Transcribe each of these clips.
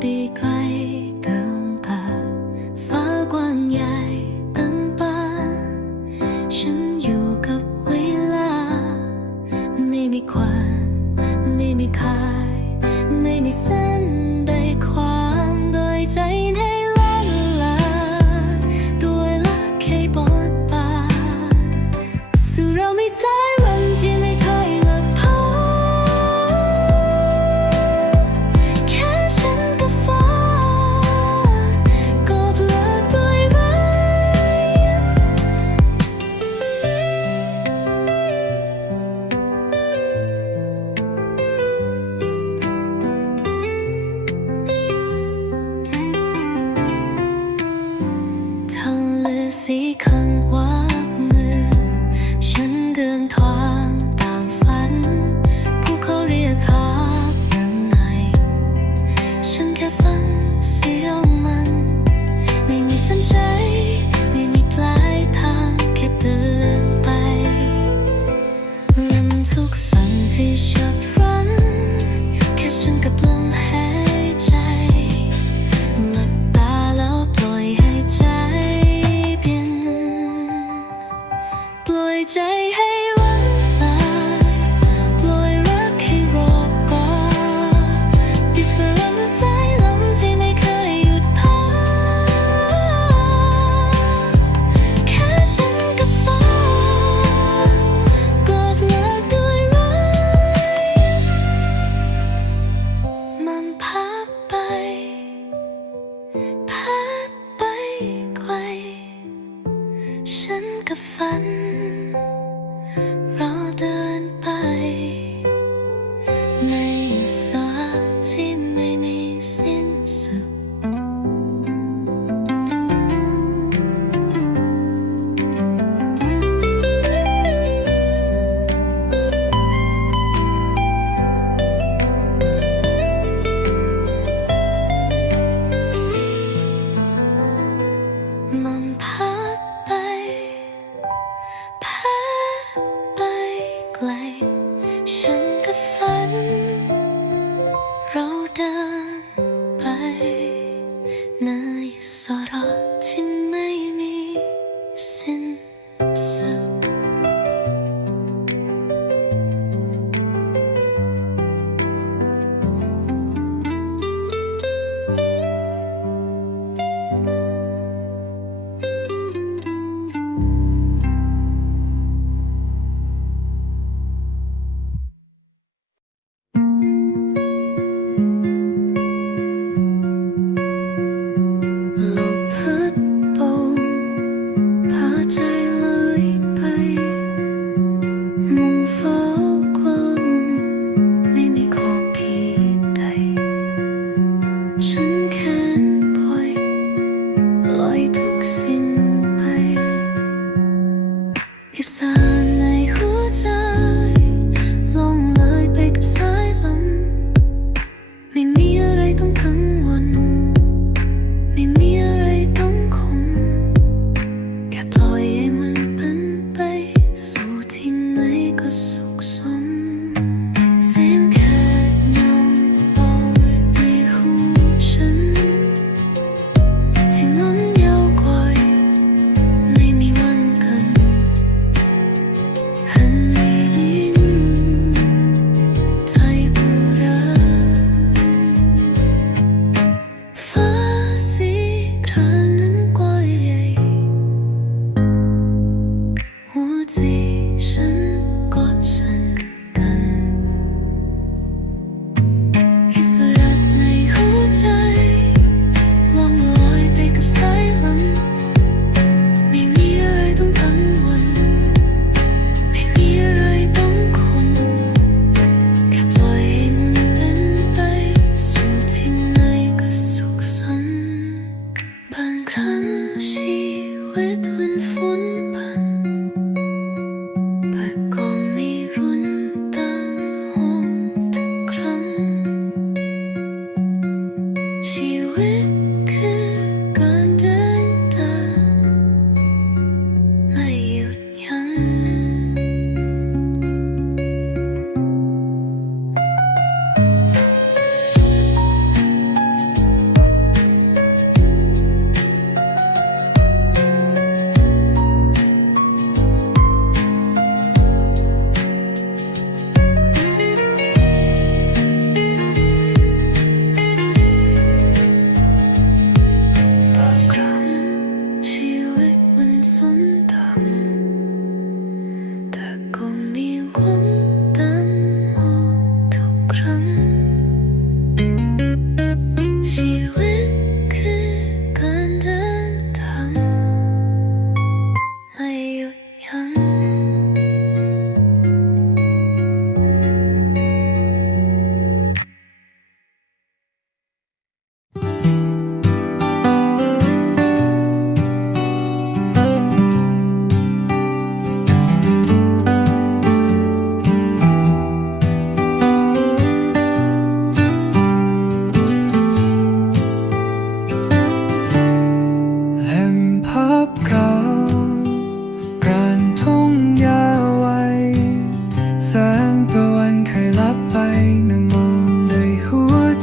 be glad. นเ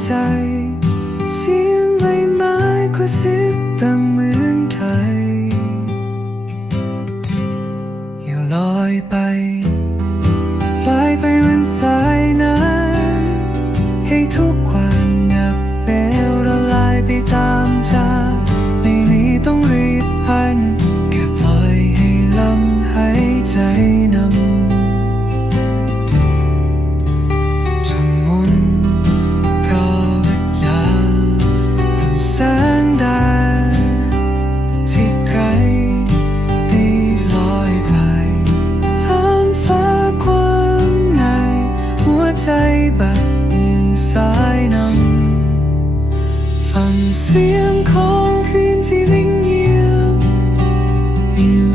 say.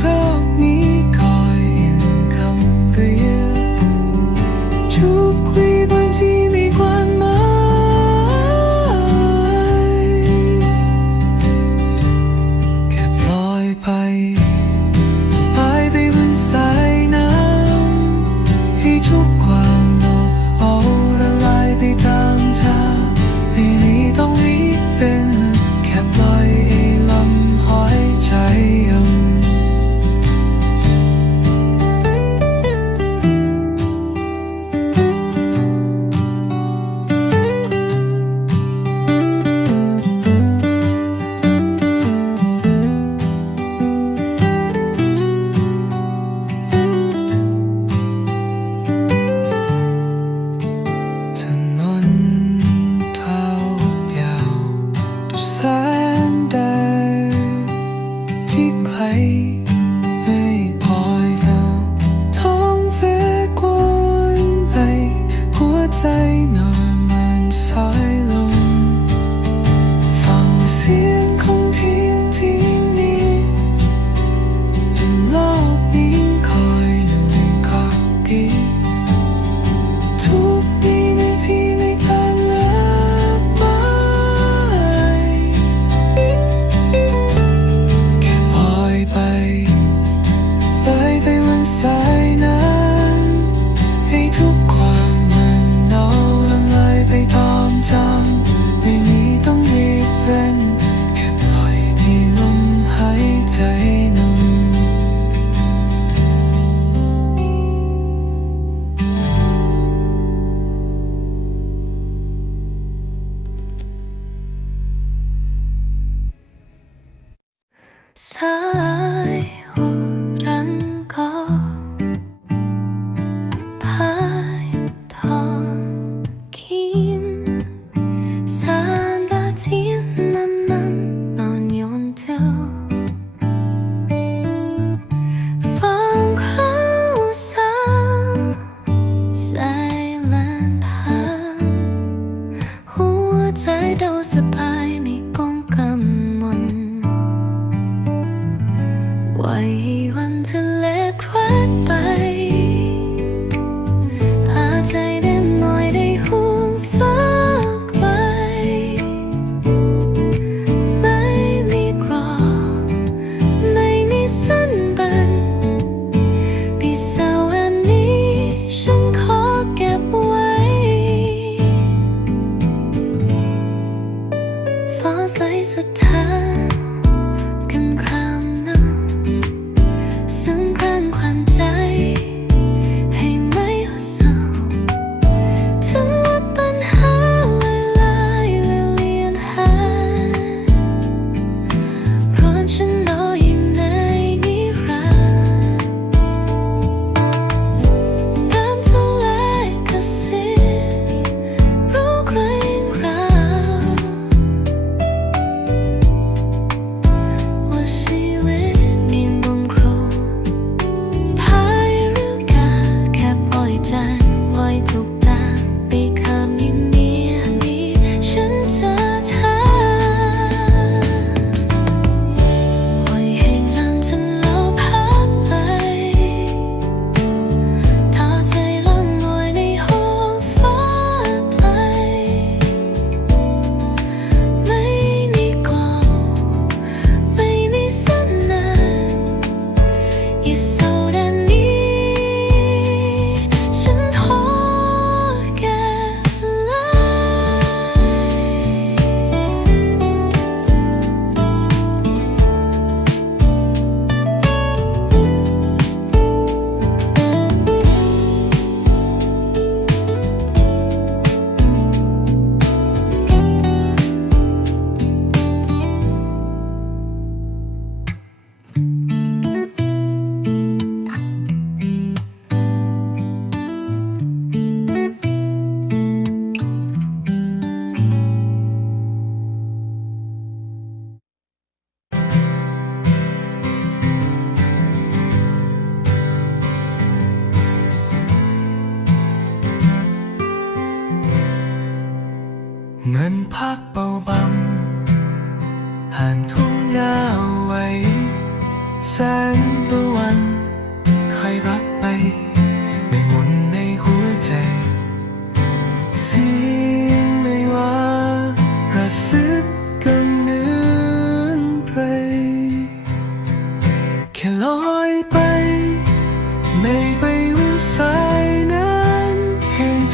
到你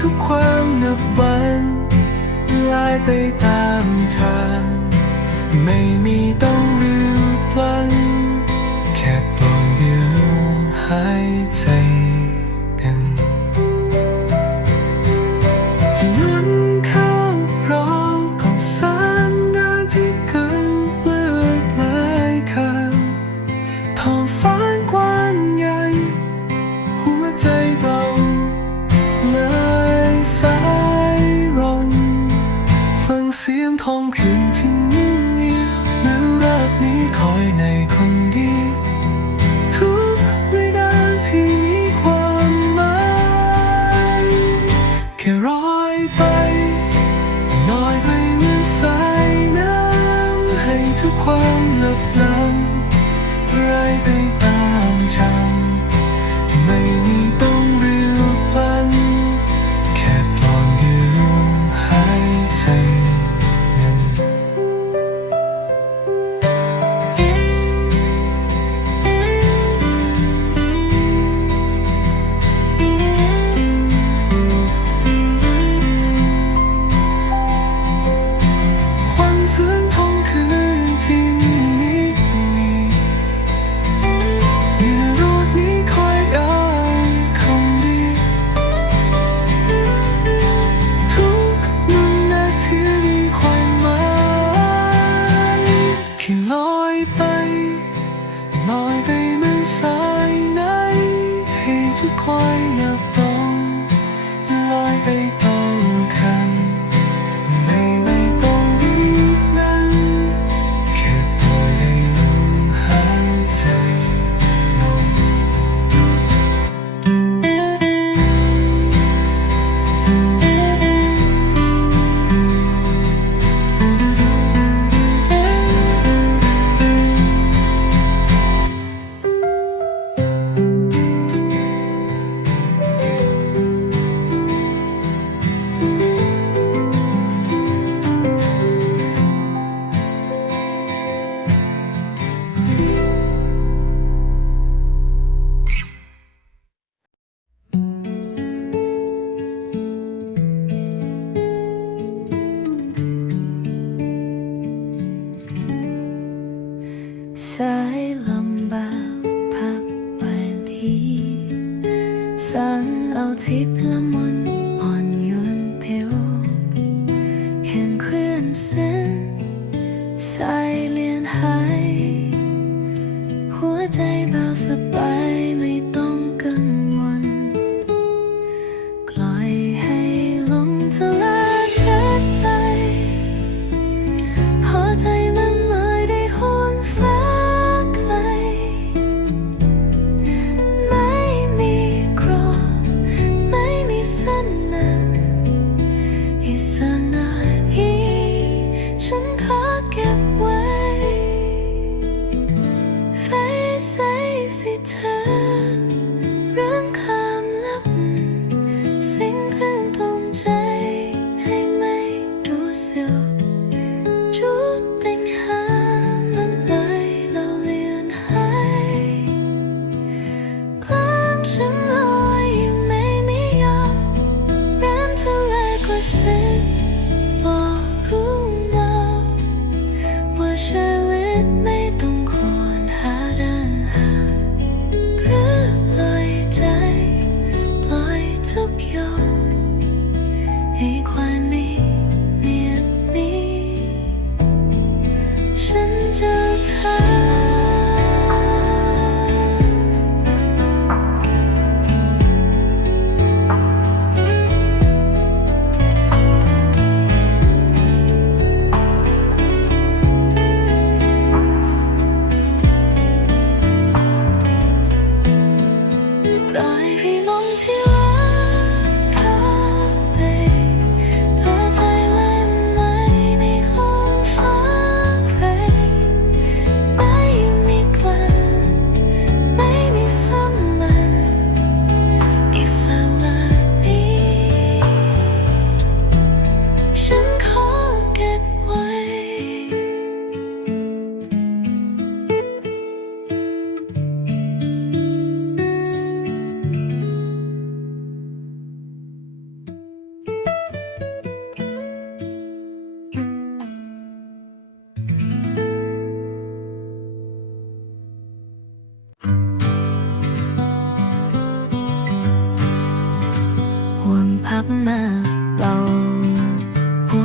ทุความนับวันลายไปตามทาง ไม่มีต้อง ลบล้ำไรไปตามทาง baby. ลำบากพักไว้ลีสั่งเอาทิพย์ละมน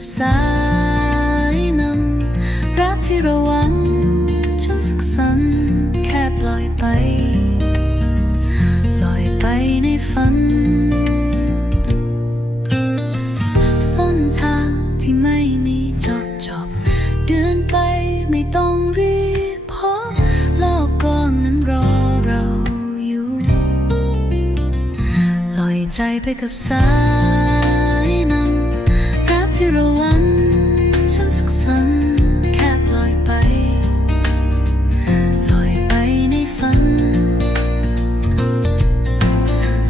กับสายนำรักที่ระวังช่างสุขสันต์แค่ปล่อยไปลอยไปในฝันส้นทางที่ไม่มีจบจบ เดินไปไม่ต้องรีบพบโลกกว้างนั้นรอเราอยู่ ลอยใจไปกับสาย ระวันฉันสุขสันแค่ลอยไป ลอยไปในฝัน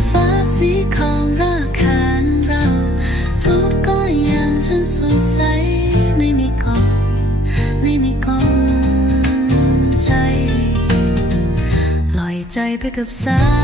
ฟ้าสีของราคานเราทุกก้อนอย่างฉันสวยใสไม่มีกองไม่มีกองใจ ลอยใจไปกับสาย